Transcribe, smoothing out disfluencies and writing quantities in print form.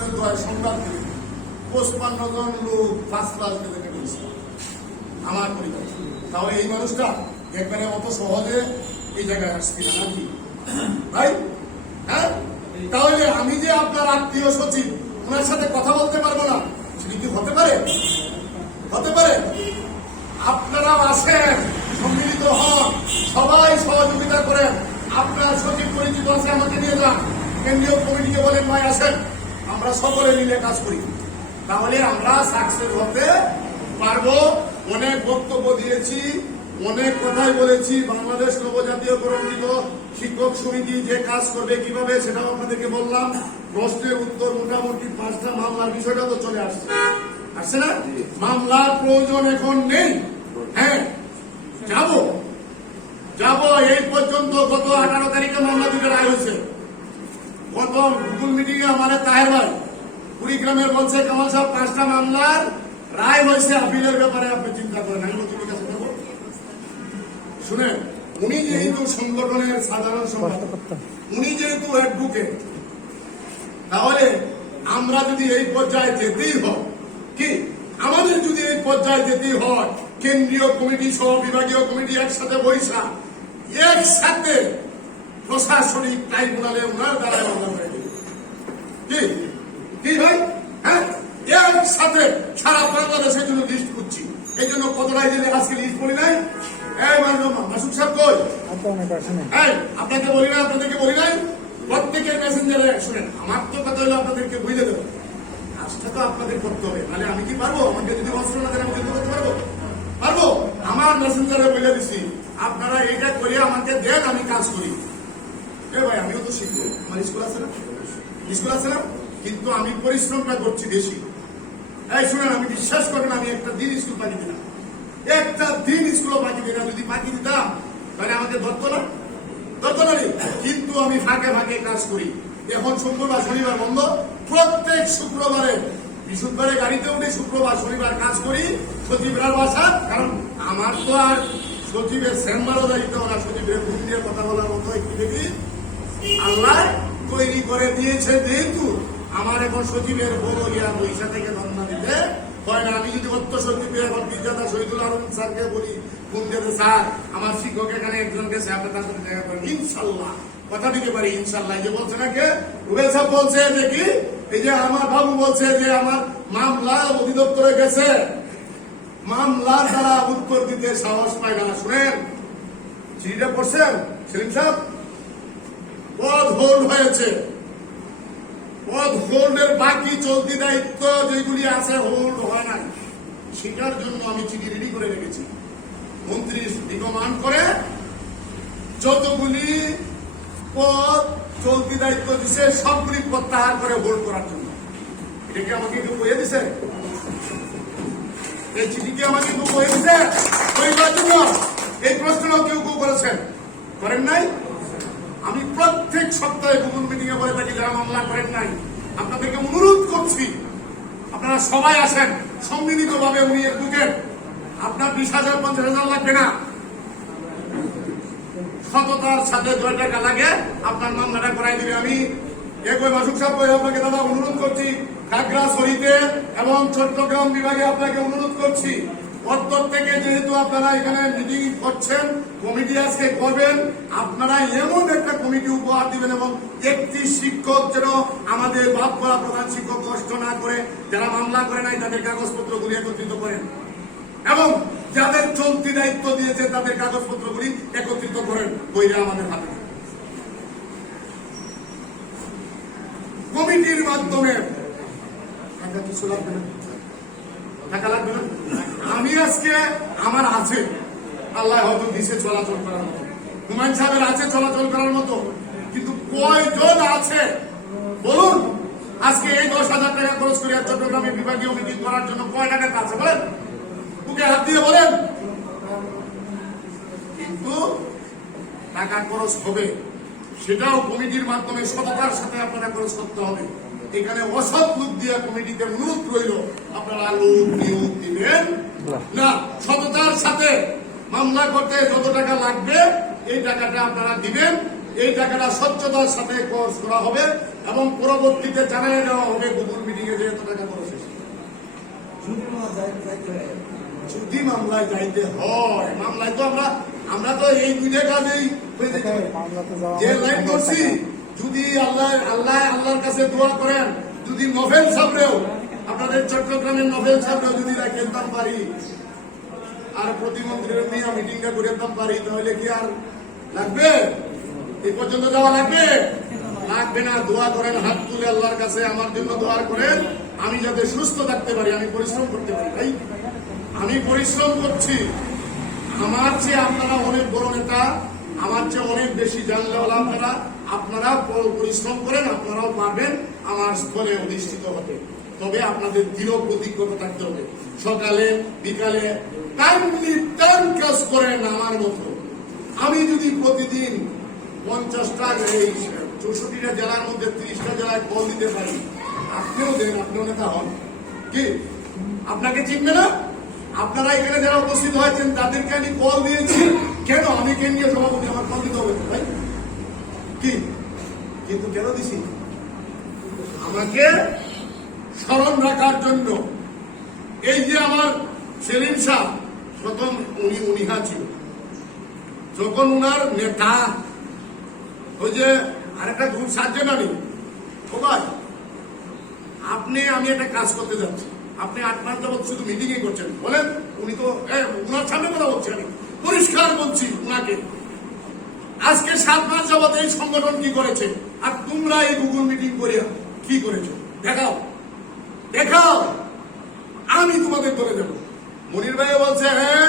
রসুলের দোয়ায় সংবাদ দিলেন 55 জন লোক 5 লাখ বেঁধে নিয়েছে আমার পরিবার। তাহলে এই মানুষটা একবারে অত সহজে এই জায়গায় আসছি না নাকি ভাই? হ্যাঁ, তাহলে আমি যে আপনার আত্মীয় সচিব ওনার সাথে কথা বলতে পারবো না, সেটা কি হতে পারে? হতে পারে? আপনারা আসেন, সম্মিলিত হন, সবাই সহযোগিতা করেন। আপনার সচিব পরিচিত আছে, আমাকে নিয়ে যান, কেন্দ্রীয় কমিটিকে বলেন ভাই আসেন, আমরা সকলে মিলে কাজ করি, তাহলে আমরা সাকসেস হতে পারবো। অনেক বক্তব্য দিয়েছি, অনেক কথাই বলেছি। বাংলাদেশ নবজাতীয়করণকৃত শিক্ষক সমিতি যে কাজ করবে কিভাবে সেটাও আপনাদেরকে বললাম। প্রশ্নের উত্তর মোটামুটি 5টা মামলার বিষয়টা তো চলে আসছে, আসছে না? মামলার প্রয়োজন এখন নেই। হ্যাঁ, যাব এই পর্যন্ত গত 18 তারিখে মামলা দুটো রায় হয়েছে। গত গুগল মিটিং এ আমার তাহের ভাই কুড়িগ্রামের বলছে কামাল সাহেব 5টা মামলার রায় হয়েছে, আপিলের ব্যাপারে আপনি চিন্তা করেন। আমি বলছি ঠিক আছে দেবো। শুনেন, উনি যেহেতু সংগঠনের সাধারণ সম্পাদক, উনি যেহেতু অ্যাডভোকেট, তাহলে আমরা যদি এই পর্যায়ে যেতেই হয়, কি আমাদের যদি এই পর্যায়ে যেতেই হয়, কেন্দ্রীয় কমিটি সহ বিভাগীয় কমিটি একসাথে বৈশা একসাথে প্রশাসনিক ট্রাইব্যুনালে ওনার দ্বারা মামলা করে দেবে। কি ভাই? হ্যাঁ, একসাথে সারা বাংলাদেশের জন্য লিস্ট করছি। এই জন্য কতটাই দিলে আজকে লিস্ট করি নাই। মাসুক সাহেব কই? আপনাকে বলি না, আপনাদেরকে বলি নাই, প্রত্যেকের মেসেঞ্জারে শুনেন। আমার তো কথা হলো আপনাদেরকে বুঝে দেবো, কাজটা তো আপনাদের করতে হবে। নাহলে আমি কি পারবো? আমাকে যদি অস্ত্র না দেন আমি যুদ্ধ করতে পারবো? আমার মেসেঞ্জারে বলে দিছি, আপনারা এইটা করে আমাকে দেন, আমি কাজ করি। ভাই আমিও তো শিখবো, আমার স্কুল আছে না? কিন্তু আমি পরিশ্রমটা করছি বেশি। এই শুনেন, আমি বিশ্বাস করেন, আমি একটা দিন স্কুল পাকি দিলাম, একটা দিন স্কুলও পাকি দিলাম। যদি পাকি দিতাম তাহলে আমাকে ধরতো না। কিন্তু আমি ফাঁকে ফাঁকে কাজ করি। এখন শুক্রবার শনিবার বন্ধ, প্রত্যেক শুক্রবারে বৃহস্পতিবারে গাড়িতে উঠে শুক্রবার শনিবার কাজ করি সচিবরা বাসা। কারণ আমার তো আর সচিবের চেম্বারও দায়িত্ব না, সচিবের ঘুম দিয়ে কথা বলার মতো একটু দেখি আল্লাহ তৈরি করে দিয়েছে। যেহেতু আমার এখন সচিবের বড় পয়সা থেকে ধর্ণা দিতে হয় না। আমি যদি অত্য সচিবের এখন বিদ্যাতা শহীদুল আলম স্যারকে বলি ঘুম দিতে, স্যার আমার শিক্ষক এখানে একজনকে আপনার তার সাথে দেখা করেন, ইনশাল্লাহ কথা দিতে পারি। ইনশাল্লাহ এই যে বলছে না কে রুবেল সাহেব বলছে যে কি, এই যে আমার বাবু বলছে যে আমার মামলা অধিদপ্তরে গেছে, মামলার দ্বারা উত্তর দিতে সাহস পায় না। শুনেন, চিঠিটা পড়ছেন সেলিম সাহেব? পদ হোল্ড হয়েছে, পদ হোল্ডের বাকি চলতি দায়িত্ব যেগুলি আছে হোল্ড হয় নাই, সেটার জন্য আমি চিঠি রেডি করে রেখেছি। মন্ত্রী রিকমান্ড করে যতগুলি পদ চলতি দায়িত্ব দিচ্ছে সবগুলি প্রত্যাহার করে হোল্ড করার জন্য। এটা কি আমাকে কেউ বইয়ে দিছে? এই চিঠি কি আমাকে কেউ বইয়ে দিছে? কইবার জন্য এই প্রশ্নটাও কেউ করেছেন, করেন নাই? আমি প্রত্যেক সপ্তাহে গুগল মিটিং এ বলে থাকি যারা মামলা করেন নাই, আপনাদেরকে অনুরোধ করছি আপনারা সবাই আসেন সম্মিলিত ভাবে। উনি অ্যাডভোকেট, আপনার 20,000 50,000 লাগবে না, সততার সাথে 2 টাকা লাগে আপনার মামলাটা করাই দিবে। আমি একই মাসুক সাহেব আপনাকে দাদা অনুরোধ করছি, খাগড়াছড়িতে এবং চট্টগ্রাম বিভাগে আপনাকে অনুরোধ করছি, অন্তর থেকে যেহেতু আপনারা এখানে মিটিং করছেন, কমিটি আজকে করবেন, আপনারা এমন একটা কমিটি উপহার দিবেন এবং একটি শিক্ষক যেন আমাদের বাদ করা প্রধান শিক্ষক কষ্ট না করে যারা মামলা করে নাই তাদের কাগজপত্রগুলি একত্রিত করেন এবং যাদের চলতি দায়িত্ব দিয়েছে তাদের কাগজপত্রগুলি একত্রিত করেন, বইরা আমাদের হাতে কমিটির মাধ্যমে। কিছু লাগবে না, টাকা লাগবে না। আমি আজকে আমার আছে, আল্লাহ হয়তো দিছে চলাচল করার মতো, হুমায়ুন সাহেবের আছে চলাচল করার মতো, কিন্তু কয়জন আছে বলুন? আজকে এই 10,000 টাকা খরচ করে চট্টগ্রামে বিভাগীয় মিটিং করার জন্য কয় টাকা আছে বলেন? বুকে হাত দিয়ে বলেন। কিন্তু টাকা খরচ হবে, সেটাও কমিটির মাধ্যমে সততার সাথে আপনারা খরচ করতে হবে। এখানে অসৎ লোক দিয়ে কমিটিতে অনুরোধ রইল, আপনারা লোক নিয়োগ দিবেন না, সততার সাথে মামলা করতে যত টাকা লাগবে এই টাকাটা আপনারা দিবেন। এই টাকাটা স্বচ্ছতার সাথে খরচ করা হবে এবং পরবর্তীতে জানিয়ে দেওয়া হবে গুগল টাকা খরচ হয়েছে? যদি মামলায় যাইতে হয়, মামলায় তো আমরা তো এই দুইটা কাজেই যে লাইন করছি। যদি আল্লাহর কাছে দোয়া করেন, যদি নভেল সাবরেও আপনাদের চট্টগ্রামের নভেল সাবরেও যদি রাখেতাম পারি, আর প্রতিমন্ত্রীর নিয়ে মিটিংটা করে দিতাম পারি, তাহলে কি আর লাগবে? এই পর্যন্ত যাওয়া লাগবে? লাগবে না। দোয়া করেন, হাত তুলে আল্লাহর কাছে আমার জন্য দোয়া করেন, আমি যাতে সুস্থ থাকতে পারি, আমি পরিশ্রম করতে পারি। ভাই, আমি পরিশ্রম করছি। আমার চেয়ে আপনারা অনেক বড় নেতা, আমার চেয়ে অনেক বেশি জানলেওয়ালা আপনারা পরিশ্রম করেন, আপনারাও পারবেন আমার স্থলে অধিষ্ঠিত হতে। তবে আপনাদের দৃঢ় প্রতিজ্ঞতা থাকতে হবে। সকালে বিকালে টাইম কাজ করেন আমার মতো। আমি যদি প্রতিদিন 50টা, এই 64টা জেলার মধ্যে 30টা জেলায় কল দিতে পারি, আপনিও দেন, আপনিও নেতা হন। কি আপনাকে চিনবে না? আপনারা এখানে যারা উপস্থিত হয়েছেন তাদেরকে আমি কল দিয়েছি। কেন? আমি কেন্দ্রীয় সভাপতি, আমার কল দিতে হবে ভাই। কি কিন্তু কেন দিছি? আমাকে স্মরণ রাখার জন্য। এই যে আমার সেলিম শাহ, প্রথম উনিহা ছিল, যখন উনার নেতা ওই যে আরেকটা গ্রুপ সার্জেন আনি, ও ভাই আমি একটা কাজ করতে যাচ্ছি, আপনি 8 মাস যাবৎ শুধু মিটিংই করছেন, বলেন। উনি তো উনার সামনে কথা বলছি, আমি পরিষ্কার বলছি উনাকে। আজকে 7 মাস যাবৎ এই সংগঠন কি করেছে, আর তোমরা এই গুগল মিটিং করিয়া কি করেছো দেখাও, আমি তোমাদের করে দেবো। মনির ভাই বলছে হ্যাঁ